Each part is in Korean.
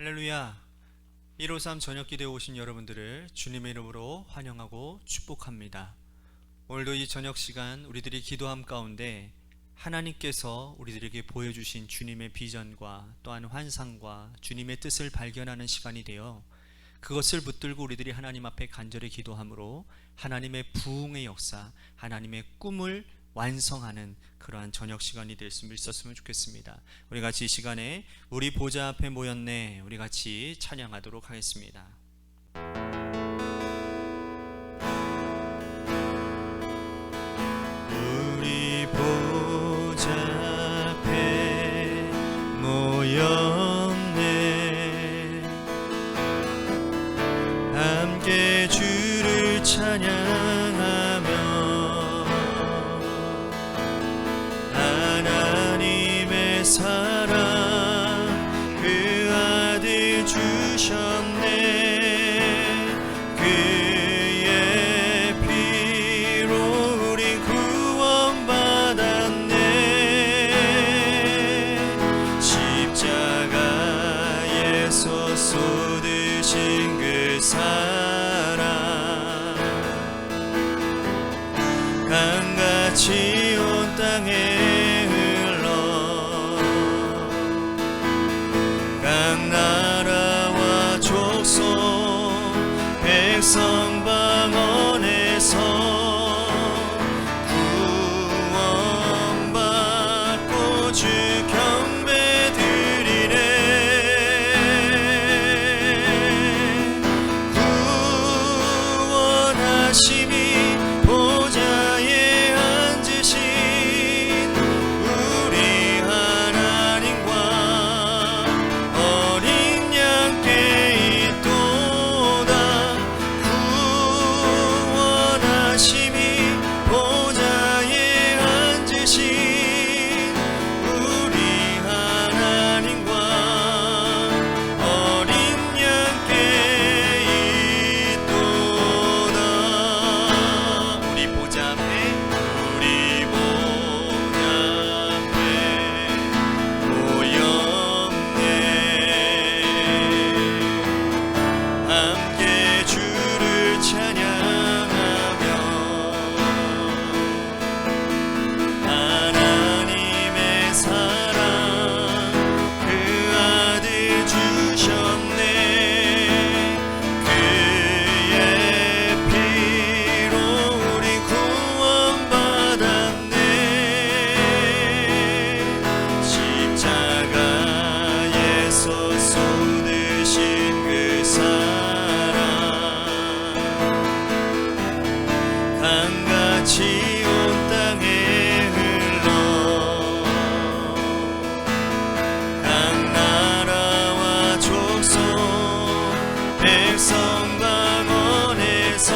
할렐루야. 153 저녁기도에 오신 여러분들을 주님의 이름으로 환영하고 축복합니다. 오늘도 이 저녁 시간 우리들이 기도함 가운데 하나님께서 우리들에게 보여주신 주님의 비전과 또한 환상과 주님의 뜻을 발견하는 시간이 되어 그것을 붙들고 우리들이 하나님 앞에 간절히 기도함으로 하나님의 부흥의 역사, 하나님의 꿈을 완성하는 그러한 저녁 시간이 될 수 있었으면 좋겠습니다. 우리 같이 이 시간에 우리 보좌 앞에 모였네, 우리 같이 찬양하도록 하겠습니다. 우리 보좌 앞에 모였네, 함께 주를 찬양하며 하나님의 사랑 그 아들 주셨네. 그의 피로 우리 구원받았네. 십자가에서 쏟으신 그 사랑 강같이 온 땅에 흘러 각 나라와 족속 백성 방언에서 구원받고 주 경배 드리네. 구원하심이 보좌에 앉으신 우리 하나님과 어린 양께 있도다. 구원하심이 보좌에 앉으신 우리 하나님과 어린 양께 있도다. 우리 보좌 앞에 모였네, 함께 주를 찬양하며 하나님의 사랑 그 아들 주셨네. 그의 피로 우리 구원받았네. 십자가에서 쏟으신 그 사랑 강같이 온 땅에 흘러 각 나라와 족속 백성 방언에서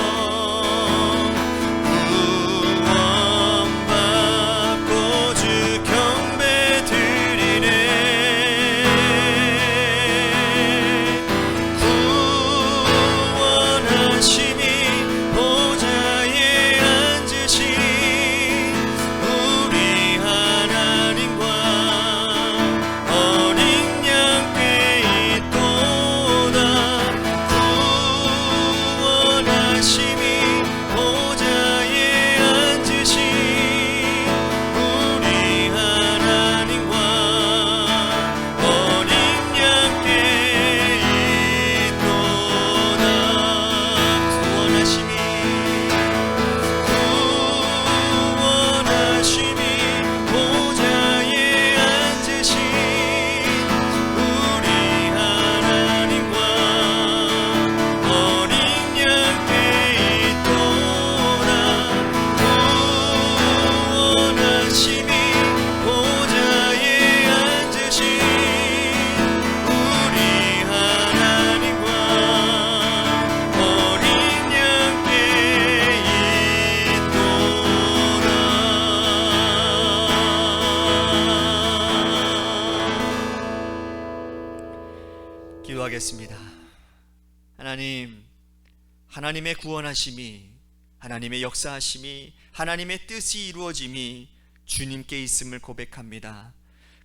구원받고 주 경배 드리네. 구원하심이 보좌에 앉으신 우리 하나님과 어린 양께 있도다. 구원하심이 보좌에 앉으신 우리 하나님과 어린 양께 있도다. 구원하심이 보좌에 앉으신 우리 하나님과 어린 양께 있도다. 구원하심이 보좌에 앉으신 우리 하나님과 어린 양께 있도다. 기도하겠습니다. 하나님, 하나님의 구원하심이, 하나님의 역사하심이, 하나님의 뜻이 이루어짐이 주님께 있음을 고백합니다.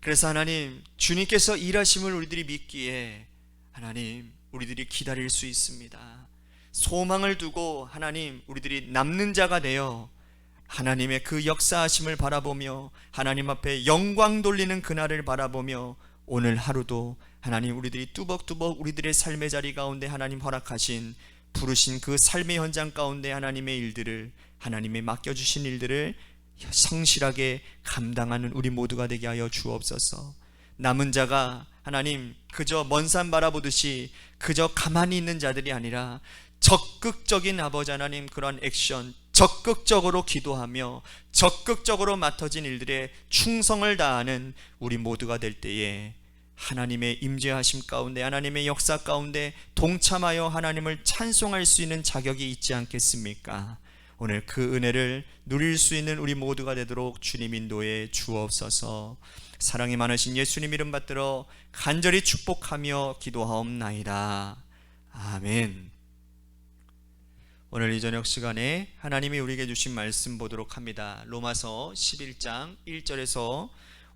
그래서 하나님, 주님께서 일하심을 우리들이 믿기에 하나님, 우리들이 기다릴 수 있습니다. 소망을 두고 하나님, 우리들이 남는 자가 되어 하나님의 그 역사하심을 바라보며 하나님 앞에 영광 돌리는 그날을 바라보며 오늘 하루도 하나님, 우리들이 뚜벅뚜벅 우리들의 삶의 자리 가운데 하나님 허락하신 부르신 그 삶의 현장 가운데 하나님의 일들을, 하나님의 맡겨주신 일들을 성실하게 감당하는 우리 모두가 되게 하여 주옵소서. 남은 자가 하나님, 그저 먼 산 바라보듯이 그저 가만히 있는 자들이 아니라 적극적인 아버지 하나님, 그런 액션, 적극적으로 기도하며 적극적으로 맡아진 일들에 충성을 다하는 우리 모두가 될 때에 하나님의 임재하심 가운데, 하나님의 역사 가운데 동참하여 하나님을 찬송할 수 있는 자격이 있지 않겠습니까? 오늘 그 은혜를 누릴 수 있는 우리 모두가 되도록 주님 인도해 주옵소서. 사랑이 많으신 예수님 이름 받들어 간절히 축복하며 기도하옵나이다. 아멘. 오늘 이 저녁 시간에 하나님이 우리에게 주신 말씀 보도록 합니다. 로마서 11장 1절에서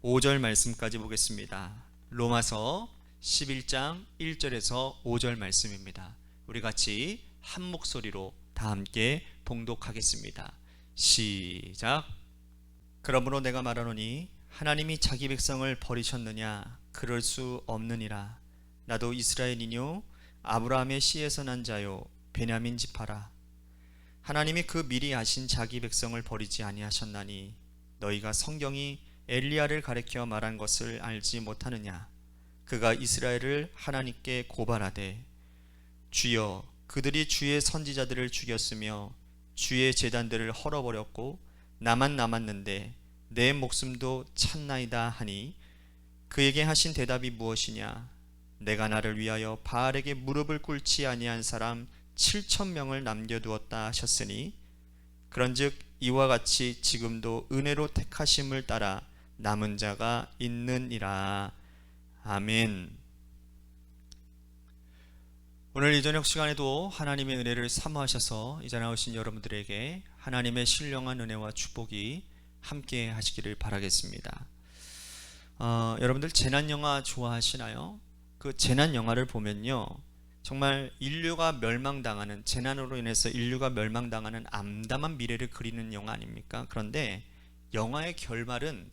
5절 말씀까지 보겠습니다. 로마서 11장 1절에서 5절 말씀입니다. 우리 같이 한 목소리로 다 함께 봉독하겠습니다. 시작. 그러므로 내가 말하노니 하나님이 자기 백성을 버리셨느냐? 그럴 수 없느니라. 나도 이스라엘이뇨 아브라함의 씨에서 난 자요 베냐민 지파라. 하나님이 그 미리 아신 자기 백성을 버리지 아니하셨나니 너희가 성경이 엘리야를 가리켜 말한 것을 알지 못하느냐? 그가 이스라엘을 하나님께 고발하되 주여, 그들이 주의 선지자들을 죽였으며 주의 제단들을 헐어버렸고 나만 남았는데 내 목숨도 찾나이다 하니 그에게 하신 대답이 무엇이냐? 내가 나를 위하여 바알에게 무릎을 꿇지 아니한 사람 7,000명을 남겨두었다 하셨으니 그런즉 이와 같이 지금도 은혜로 택하심을 따라 남은 자가 있느니라. 아멘. 오늘 이 저녁 시간에도 하나님의 은혜를 사모하셔서 이 자리에 나오신 여러분들에게 하나님의 신령한 은혜와 축복이 함께 하시기를 바라겠습니다. 여러분들 재난영화 좋아하시나요? 그 재난영화를 보면요, 정말 인류가 멸망당하는, 재난으로 인해서 인류가 멸망당하는 암담한 미래를 그리는 영화 아닙니까? 그런데 영화의 결말은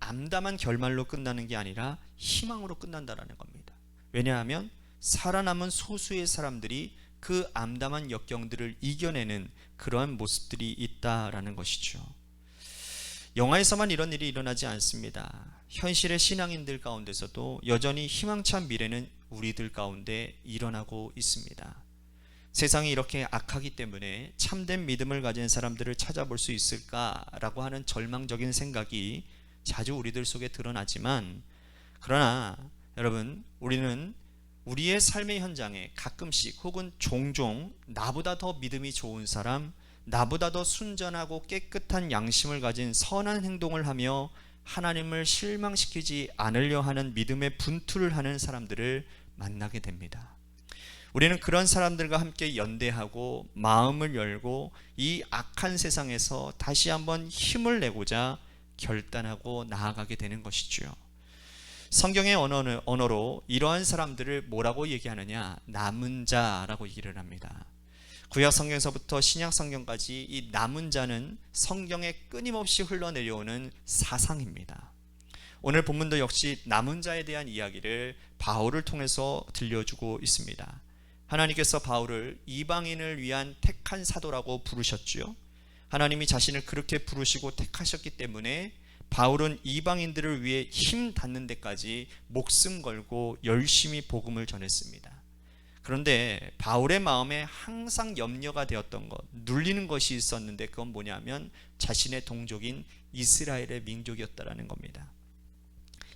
암담한 결말로 끝나는 게 아니라 희망으로 끝난다라는 겁니다. 왜냐하면 살아남은 소수의 사람들이 그 암담한 역경들을 이겨내는 그러한 모습들이 있다라는 것이죠. 영화에서만 이런 일이 일어나지 않습니다. 현실의 신앙인들 가운데서도 여전히 희망찬 미래는 우리들 가운데 일어나고 있습니다. 세상이 이렇게 악하기 때문에 참된 믿음을 가진 사람들을 찾아볼 수 있을까라고 하는 절망적인 생각이 자주 우리들 속에 드러나지만, 그러나 여러분, 우리는 우리의 삶의 현장에 가끔씩 혹은 종종 나보다 더 믿음이 좋은 사람, 나보다 더 순전하고 깨끗한 양심을 가진 선한 행동을 하며 하나님을 실망시키지 않으려 하는 믿음의 분투를 하는 사람들을 만나게 됩니다. 우리는 그런 사람들과 함께 연대하고 마음을 열고 이 악한 세상에서 다시 한번 힘을 내고자 결단하고 나아가게 되는 것이죠. 성경의 언어로 이러한 사람들을 뭐라고 얘기하느냐? 남은 자라고 얘기를 합니다. 구약 성경에서부터 신약 성경까지 이 남은 자는 성경에 끊임없이 흘러내려오는 사상입니다. 오늘 본문도 역시 남은 자에 대한 이야기를 바울을 통해서 들려주고 있습니다. 하나님께서 바울을 이방인을 위한 택한 사도라고 부르셨죠. 하나님이 자신을 그렇게 부르시고 택하셨기 때문에 바울은 이방인들을 위해 힘 닿는 데까지 목숨 걸고 열심히 복음을 전했습니다. 그런데 바울의 마음에 항상 염려가 되었던 것, 눌리는 것이 있었는데 그건 뭐냐면 자신의 동족인 이스라엘의 민족이었다라는 겁니다.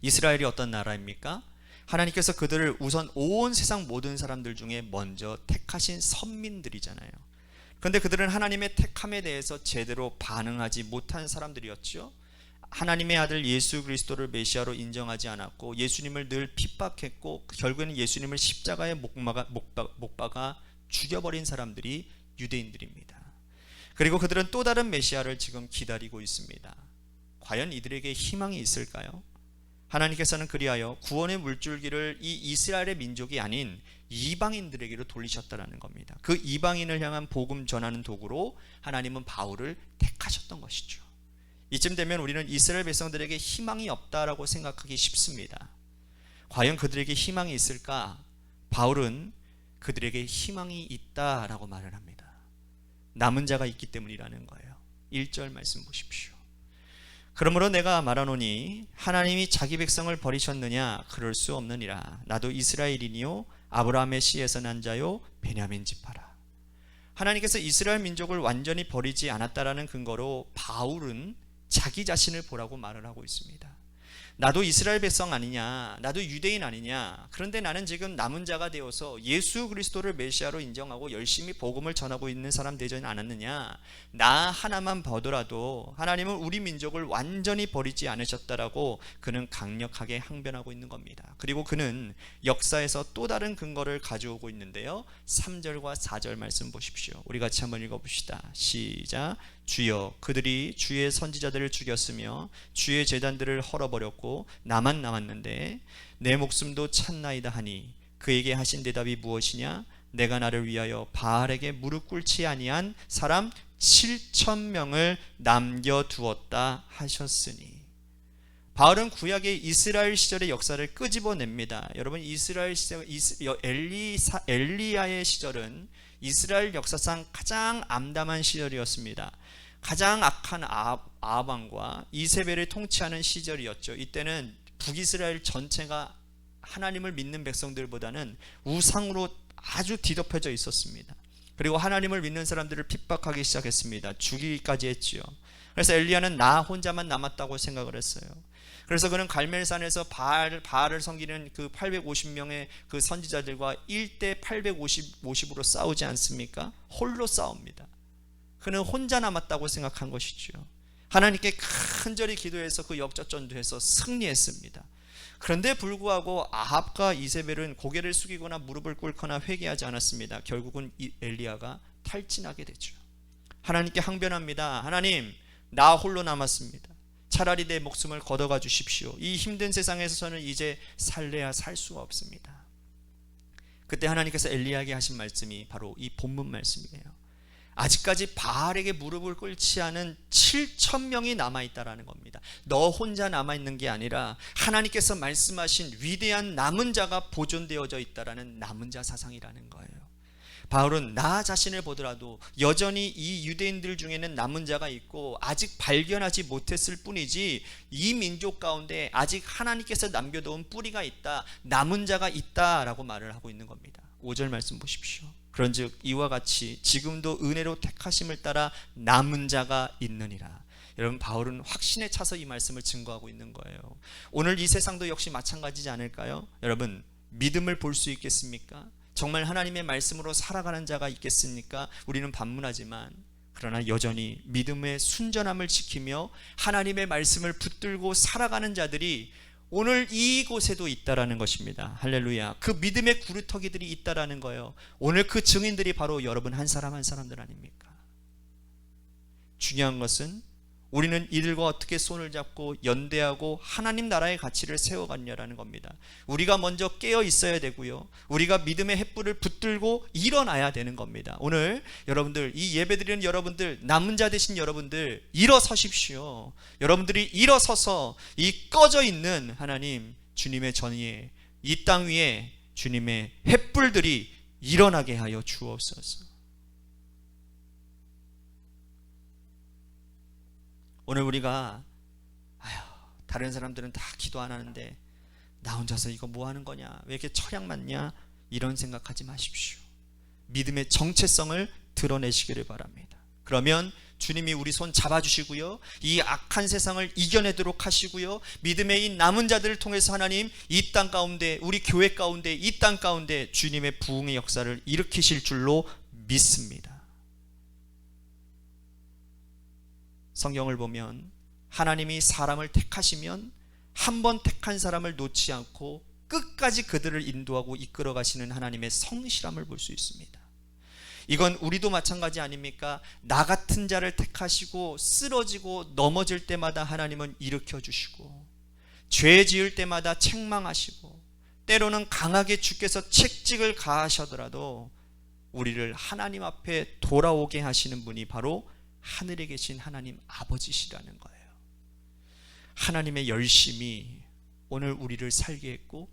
이스라엘이 어떤 나라입니까? 하나님께서 그들을 우선 온 세상 모든 사람들 중에 먼저 택하신 선민들이잖아요. 그런데 그들은 하나님의 택함에 대해서 제대로 반응하지 못한 사람들이었죠. 하나님의 아들 예수 그리스도를 메시아로 인정하지 않았고 예수님을 늘 핍박했고 결국에는 예수님을 십자가에 못 박아 죽여버린 사람들이 유대인들입니다. 그리고 그들은 또 다른 메시아를 지금 기다리고 있습니다. 과연 이들에게 희망이 있을까요? 하나님께서는 그리하여 구원의 물줄기를 이 이스라엘의 민족이 아닌 이방인들에게로 돌리셨다라는 겁니다. 그 이방인을 향한 복음 전하는 도구로 하나님은 바울을 택하셨던 것이죠. 이쯤 되면 우리는 이스라엘 백성들에게 희망이 없다라고 생각하기 쉽습니다. 과연 그들에게 희망이 있을까? 바울은 그들에게 희망이 있다라고 말을 합니다. 남은 자가 있기 때문이라는 거예요. 1절 말씀 보십시오. 그러므로 내가 말하노니 하나님이 자기 백성을 버리셨느냐? 그럴 수 없느니라. 나도 이스라엘이니요 아브라함의 씨에서 난 자요 베냐민 지파라. 하나님께서 이스라엘 민족을 완전히 버리지 않았다라는 근거로 바울은 자기 자신을 보라고 말을 하고 있습니다. 나도 이스라엘 백성 아니냐, 나도 유대인 아니냐, 그런데 나는 지금 남은 자가 되어서 예수 그리스도를 메시아로 인정하고 열심히 복음을 전하고 있는 사람 되지 않았느냐. 나 하나만 보더라도 하나님은 우리 민족을 완전히 버리지 않으셨다라고 그는 강력하게 항변하고 있는 겁니다. 그리고 그는 역사에서 또 다른 근거를 가져오고 있는데요, 3절과 4절 말씀 보십시오. 우리 같이 한번 읽어봅시다. 시작. 주여, 그들이 주의 선지자들을 죽였으며 주의 제단들을 헐어버렸고 나만 남았는데 내 목숨도 찼나이다 하니 그에게 하신 대답이 무엇이냐? 내가 나를 위하여 바알에게 무릎 꿇지 아니한 사람 7,000명을 남겨두었다 하셨으니. 바울은 구약의 이스라엘 시절의 역사를 끄집어냅니다. 여러분, 이스라엘 시절, 엘리야의 시절은 이스라엘 역사상 가장 암담한 시절이었습니다. 가장 악한 아합 왕과 이세벨을 통치하는 시절이었죠. 이때는 북이스라엘 전체가 하나님을 믿는 백성들보다는 우상으로 아주 뒤덮여져 있었습니다. 그리고 하나님을 믿는 사람들을 핍박하기 시작했습니다. 죽이기까지 했지요. 그래서 엘리야는 나 혼자만 남았다고 생각을 했어요. 그래서 그는 갈멜산에서 바알을 섬기는 그 850명의 그 선지자들과 1대 850으로 싸우지 않습니까? 홀로 싸웁니다. 그는 혼자 남았다고 생각한 것이죠. 하나님께 간절히 기도해서 그 역전도해서 승리했습니다. 그런데 불구하고 아합과 이세벨은 고개를 숙이거나 무릎을 꿇거나 회개하지 않았습니다. 결국은 엘리야가 탈진하게 되죠. 하나님께 항변합니다. 하나님, 나 홀로 남았습니다. 차라리 내 목숨을 걷어가 주십시오. 이 힘든 세상에서 저는 이제 살래야 살 수가 없습니다. 그때 하나님께서 엘리야에게 하신 말씀이 바로 이 본문 말씀이에요. 아직까지 바알에게 무릎을 꿇지 않은 7,000명이 남아있다라는 겁니다. 너 혼자 남아있는 게 아니라 하나님께서 말씀하신 위대한 남은 자가 보존되어져 있다라는 남은 자 사상이라는 거예요. 바울은 나 자신을 보더라도 여전히 이 유대인들 중에는 남은 자가 있고 아직 발견하지 못했을 뿐이지 이 민족 가운데 아직 하나님께서 남겨놓은 뿌리가 있다, 남은 자가 있다라고 말을 하고 있는 겁니다. 5절 말씀 보십시오. 그런즉 이와 같이 지금도 은혜로 택하심을 따라 남은 자가 있느니라. 여러분, 바울은 확신에 차서 이 말씀을 증거하고 있는 거예요. 오늘 이 세상도 역시 마찬가지지 않을까요? 여러분, 믿음을 볼 수 있겠습니까? 정말 하나님의 말씀으로 살아가는 자가 있겠습니까? 우리는 반문하지만 그러나 여전히 믿음의 순전함을 지키며 하나님의 말씀을 붙들고 살아가는 자들이 오늘 이곳에도 있다라는 것입니다. 할렐루야. 그 믿음의 구루터기들이 있다라는 거예요. 오늘 그 증인들이 바로 여러분 한 사람 한 사람들 아닙니까? 중요한 것은 우리는 이들과 어떻게 손을 잡고 연대하고 하나님 나라의 가치를 세워갔냐라는 겁니다. 우리가 먼저 깨어 있어야 되고요, 우리가 믿음의 횃불을 붙들고 일어나야 되는 겁니다. 오늘 여러분들, 이 예배드리는 여러분들, 남은 자 되신 여러분들 일어서십시오. 여러분들이 일어서서 이 꺼져 있는 하나님 주님의 전위에, 이 땅 위에 주님의 횃불들이 일어나게 하여 주옵소서. 오늘 우리가 다른 사람들은 다 기도 안 하는데 나 혼자서 이거 뭐 하는 거냐, 왜 이렇게 철양 많냐, 이런 생각하지 마십시오. 믿음의 정체성을 드러내시기를 바랍니다. 그러면 주님이 우리 손 잡아주시고요, 이 악한 세상을 이겨내도록 하시고요, 믿음의 이 남은 자들을 통해서 하나님 이 땅 가운데, 우리 교회 가운데, 이 땅 가운데 주님의 부흥의 역사를 일으키실 줄로 믿습니다. 성경을 보면 하나님이 사람을 택하시면 한 번 택한 사람을 놓지 않고 끝까지 그들을 인도하고 이끌어 가시는 하나님의 성실함을 볼 수 있습니다. 이건 우리도 마찬가지 아닙니까? 나 같은 자를 택하시고 쓰러지고 넘어질 때마다 하나님은 일으켜 주시고, 죄 지을 때마다 책망하시고 때로는 강하게 주께서 채찍을 가하셔더라도 우리를 하나님 앞에 돌아오게 하시는 분이 바로 하늘에 계신 하나님 아버지시라는 거예요. 하나님의 열심이 오늘 우리를 살게 했고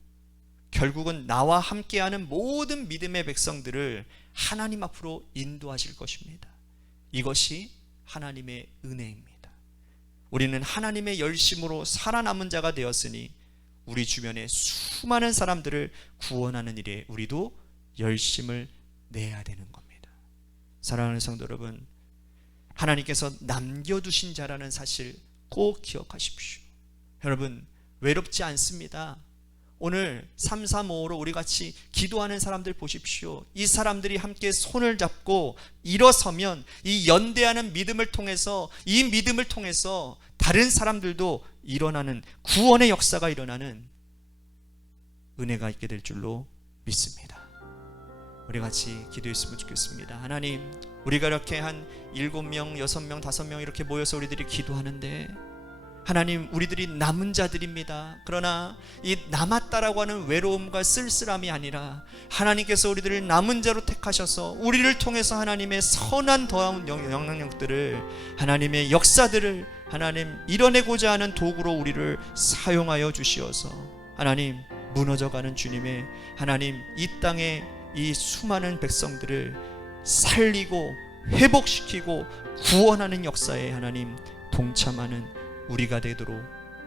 결국은 나와 함께하는 모든 믿음의 백성들을 하나님 앞으로 인도하실 것입니다. 이것이 하나님의 은혜입니다. 우리는 하나님의 열심으로 살아남은 자가 되었으니 우리 주변의 수많은 사람들을 구원하는 일에 우리도 열심을 내야 되는 겁니다. 사랑하는 성도 여러분, 하나님께서 남겨두신 자라는 사실 꼭 기억하십시오. 여러분, 외롭지 않습니다. 오늘 3355로 우리 같이 기도하는 사람들 보십시오. 이 사람들이 함께 손을 잡고 일어서면 이 연대하는 믿음을 통해서, 이 믿음을 통해서 다른 사람들도 일어나는, 구원의 역사가 일어나는 은혜가 있게 될 줄로 믿습니다. 우리 같이 기도했으면 좋겠습니다. 하나님, 우리가 이렇게 한 7명, 6명, 5명 이렇게 모여서 우리들이 기도하는데 하나님, 우리들이 남은 자들입니다. 그러나 이 남았다라고 하는 외로움과 쓸쓸함이 아니라 하나님께서 우리들을 남은 자로 택하셔서 우리를 통해서 하나님의 선한 더한 영향력들을, 하나님의 역사들을 하나님 이뤄내고자 하는 도구로 우리를 사용하여 주시어서 하나님, 무너져가는 주님의 하나님, 이 땅에 이 수많은 백성들을 살리고 회복시키고 구원하는 역사에 하나님 동참하는 우리가 되도록,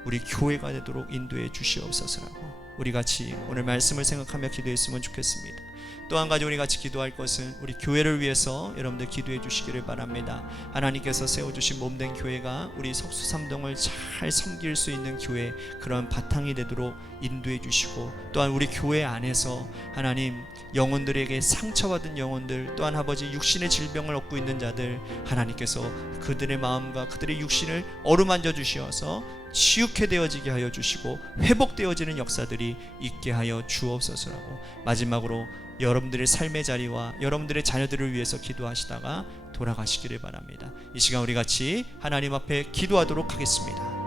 우리 교회가 되도록 인도해 주시옵소서라고 우리 같이 오늘 말씀을 생각하며 기도했으면 좋겠습니다. 또 한 가지 우리 같이 기도할 것은 우리 교회를 위해서 여러분들 기도해 주시기를 바랍니다. 하나님께서 세워주신 몸된 교회가 우리 석수삼동을 잘 섬길 수 있는 교회, 그런 바탕이 되도록 인도해 주시고, 또한 우리 교회 안에서 하나님 영혼들에게 상처받은 영혼들, 또한 아버지 육신의 질병을 얻고 있는 자들, 하나님께서 그들의 마음과 그들의 육신을 어루만져 주시어서 치유케 되어지게 하여 주시고 회복되어지는 역사들이 있게 하여 주옵소서라고 마지막으로 여러분들의 삶의 자리와 여러분들의 자녀들을 위해서 기도하시다가 돌아가시기를 바랍니다. 이 시간 우리 같이 하나님 앞에 기도하도록 하겠습니다.